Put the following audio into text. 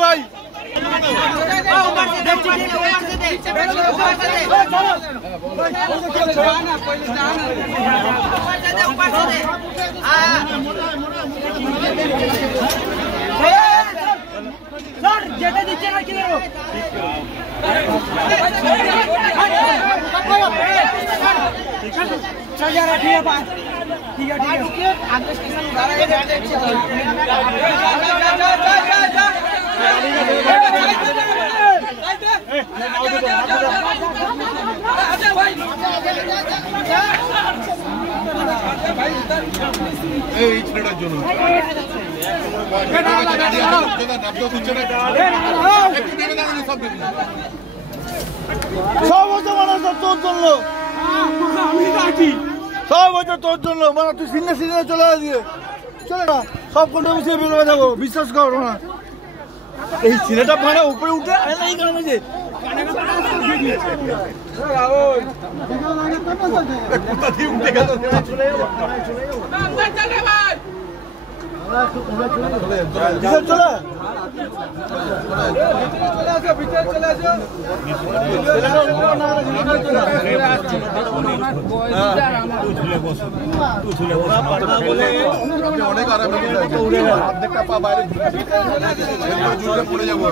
ভাই যেতে দিচ্ছে না কি चल जा रहा ठीक है ठीक है आगे स्टेशन তোর জন্য মানে তুই সিনে সিনে চলে দিয়ে চলে না সব কোনটা বসে বেরোবে থাকো বিশ্বাস করো না এই ছেলেটা মানে উপরে উঠে এই কারণে যে কোথা দিয়ে উঠে গেল অনেক আরামে অর্ধেকটা পা বাইরে পড়ে যাবো